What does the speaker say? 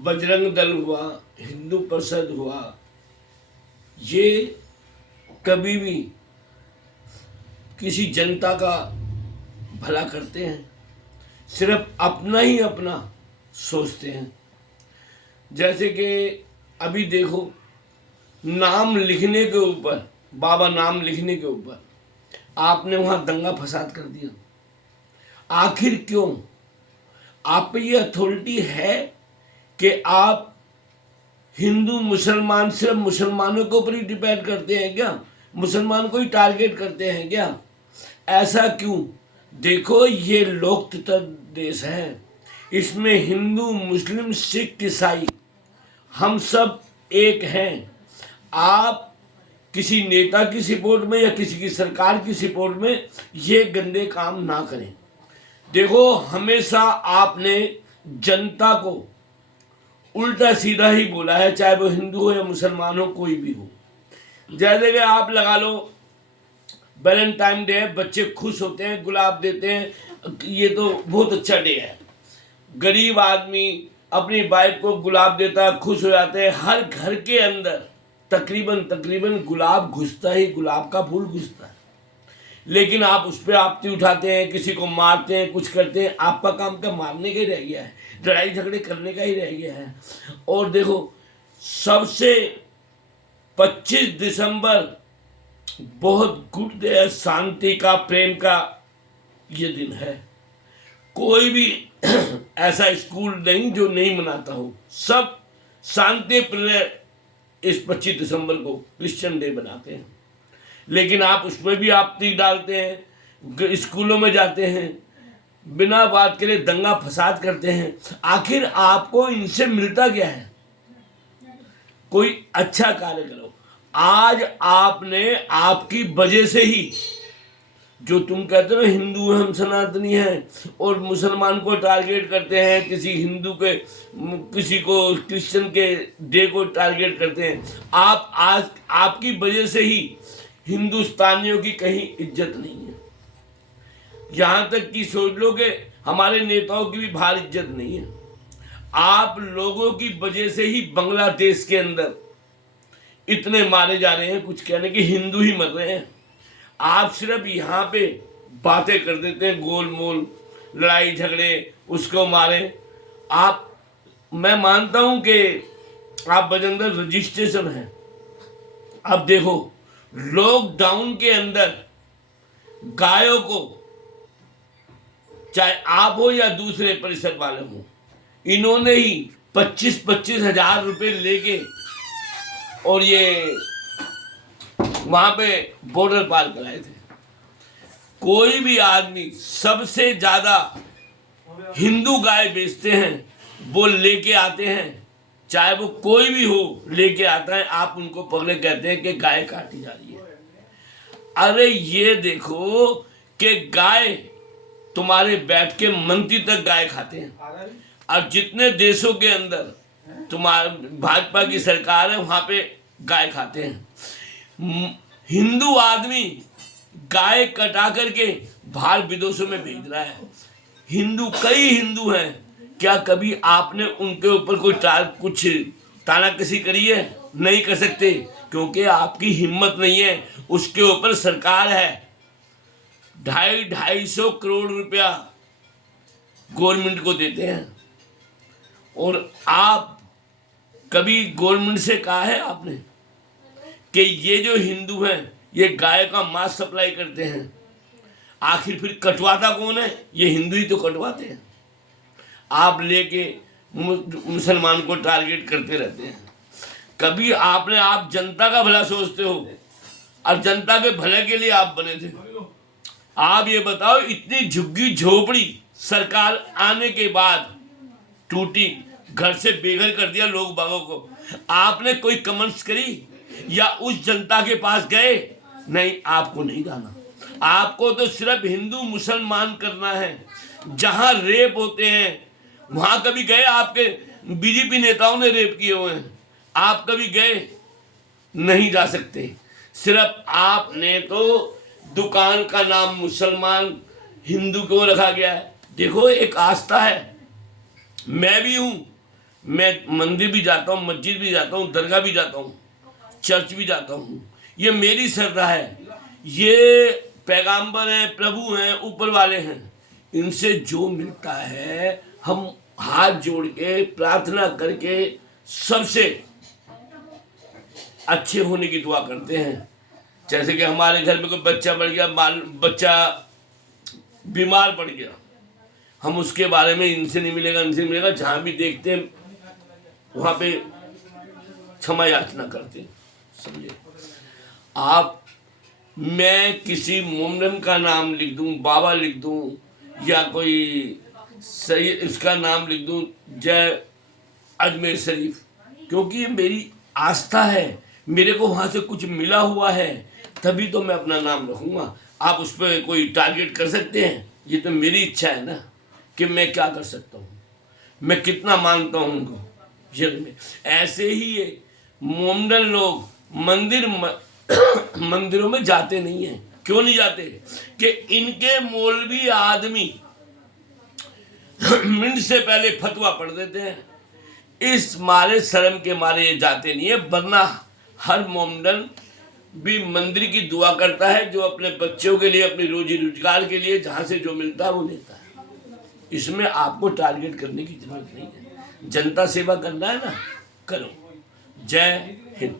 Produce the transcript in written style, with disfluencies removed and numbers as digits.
बजरंग दल हुआ, हिंदू परिषद हुआ, ये कभी भी किसी जनता का भला करते हैं? सिर्फ अपना ही अपना सोचते हैं। जैसे कि अभी देखो, नाम लिखने के ऊपर, बाबा नाम लिखने के ऊपर आपने वहाँ दंगा फसाद कर दिया। आखिर क्यों? आप पे ये अथॉरिटी है कि आप हिंदू मुसलमान सिर्फ मुसलमानों के ऊपर ही डिपेंड करते हैं क्या? मुसलमान को ही टारगेट करते हैं क्या? ऐसा क्यों? देखो, ये लोकतंत्र देश है, इसमें हिंदू मुस्लिम सिख ईसाई हम सब एक हैं। आप किसी नेता की सपोर्ट में या किसी की सरकार की सपोर्ट में ये गंदे काम ना करें। देखो, हमेशा आपने जनता को उल्टा सीधा ही बोला है, चाहे वो हिंदू हो या मुसलमान हो, कोई भी हो। जैसे कि आप लगा लो, वैलेंटाइन डे, बच्चे खुश होते हैं, गुलाब देते हैं, ये तो बहुत अच्छा डे है। गरीब आदमी अपनी वाइफ को गुलाब देता है, खुश हो जाते हैं। हर घर के अंदर तकरीबन गुलाब घुसता ही, गुलाब का फूल घुसता है। लेकिन आप उस पर आपत्ति उठाते हैं, किसी को मारते हैं, कुछ करते हैं। आपका काम क्या मारने का ही रह गया है, लड़ाई झगड़े करने का ही रह गया है। और देखो, सबसे 25 दिसंबर बहुत गुड डे है, शांति का, प्रेम का ये दिन है। कोई भी ऐसा स्कूल नहीं जो नहीं मनाता हो, सब शांति प्रिय इस 25 दिसंबर को क्रिश्चियन डे बनाते हैं। लेकिन आप उसमें भी आपत्ति डालते हैं, स्कूलों में जाते हैं, बिना बात के लिए दंगा फसाद करते हैं। आखिर आपको इनसे मिलता क्या है? कोई अच्छा कार्य करो। आज आपने, आपकी वजह से ही, जो तुम कहते हो हिंदू हम सनातनी हैं और मुसलमान को टारगेट करते हैं, किसी हिंदू के, किसी को क्रिश्चियन के डे को टारगेट करते हैं, आप आज आपकी वजह से ही हिंदुस्तानियों की कहीं इज्जत नहीं है। यहाँ तक कि सोच लो कि हमारे नेताओं की भी बाहर इज्जत नहीं है। आप लोगों की वजह से ही बांग्लादेश के अंदर इतने मारे जा रहे हैं, कुछ कहने कि हिंदू ही मर रहे हैं। आप सिर्फ यहाँ पे बातें कर देते हैं, गोल मोल, लड़ाई झगड़े, उसको मारे। आप, मैं मानता हूँ कि आप बजंदर रजिस्ट्रेशन है। अब देखो, लॉकडाउन के अंदर गायों को, चाहे आप हो या दूसरे परिषद वाले हो, इन्होंने ही 25-25 हजार रुपये लेके और ये वहां पे बॉर्डर पार कराए थे। कोई भी आदमी सबसे ज्यादा हिंदू गाय बेचते हैं, वो लेके आते हैं, चाहे वो कोई भी हो, लेके आता है। आप उनको पकड़े कहते हैं कि गाय काटी जा रही है। अरे ये देखो कि गाय, तुम्हारे बैठ के मंत्री तक गाय खाते हैं। और जितने देशों के अंदर तुम्हारे भाजपा की सरकार है, वहां पे गाय खाते हैं। हिंदू आदमी गाय कटा करके बाहर विदेशों में भेज रहा है। कई हिंदू हैं, क्या कभी आपने उनके ऊपर कोई कुछ तानाकसी करी है? नहीं कर सकते, क्योंकि आपकी हिम्मत नहीं है। उसके ऊपर सरकार है, 250 करोड़ रुपया गवर्नमेंट को देते हैं। और आप कभी गवर्नमेंट से कहा है आपने कि ये जो हिंदू हैं ये गाय का मांस सप्लाई करते हैं? आखिर फिर कटवाता कौन है? ये हिंदू ही तो कटवाते हैं। आप लेके मुसलमान को टारगेट करते रहते हैं। कभी आपने, आप जनता का भला सोचते हो और जनता के भले के लिए आप बने थे। आप ये बताओ, इतनी झुग्गी झोपड़ी सरकार आने के बाद टूटी, घर से बेघर कर दिया लोग बागों को, आपने कोई कमेंट्स करी या उस जनता के पास गए? नहीं, आपको नहीं जाना। आपको तो सिर्फ हिंदू मुसलमान करना है। जहां रेप होते हैं वहां कभी गए? आपके बीजेपी नेताओं ने रेप किए हुए हैं, आप कभी गए? नहीं जा सकते। सिर्फ आपने तो दुकान का नाम मुसलमान हिंदू को रखा गया है। देखो, एक आस्था है, मैं भी हूं, मैं मंदिर भी जाता हूँ, मस्जिद भी जाता हूँ, दरगाह भी जाता हूँ, चर्च भी जाता हूँ। ये मेरी श्रद्धा है। ये पैगंबर हैं, प्रभु हैं, ऊपर वाले हैं, इनसे जो मिलता है हम हाथ जोड़ के प्रार्थना करके सबसे अच्छे होने की दुआ करते हैं। जैसे कि हमारे घर में कोई बच्चा बढ़ गया, बच्चा बीमार पड़ गया, हम उसके बारे में इनसे नहीं मिलेगा, इनसे नहीं मिलेगा, जहाँ भी देखते हैं वहाँ पे क्षमा याचना करते हैं। समझे आप? मैं किसी मोमडन का नाम लिख दूं, बाबा लिख दूं, या कोई सही इसका नाम लिख दूं, जय अजमेर शरीफ, क्योंकि ये मेरी आस्था है, मेरे को वहाँ से कुछ मिला हुआ है, तभी तो मैं अपना नाम रखूँगा। आप उस पर कोई टारगेट कर सकते हैं? ये तो मेरी इच्छा है ना कि मैं क्या कर सकता हूँ, मैं कितना मानता हूँ उनको। ये ऐसे ही ये मोमडन लोग मंदिरों में जाते नहीं हैं। क्यों नहीं जाते? कि इनके मौलवी आदमी मिनट से पहले फतवा पढ़ देते हैं, इस मारे शर्म के मारे ये जाते नहीं है। वरना हर मोमडन भी मंदिर की दुआ करता है, जो अपने बच्चों के लिए, अपनी रोजी रोजगार के लिए जहाँ से जो मिलता है वो लेता है। इसमें आपको टारगेट करने की जरूरत नहीं है। जनता सेवा करना है ना, करो। जय हिंद।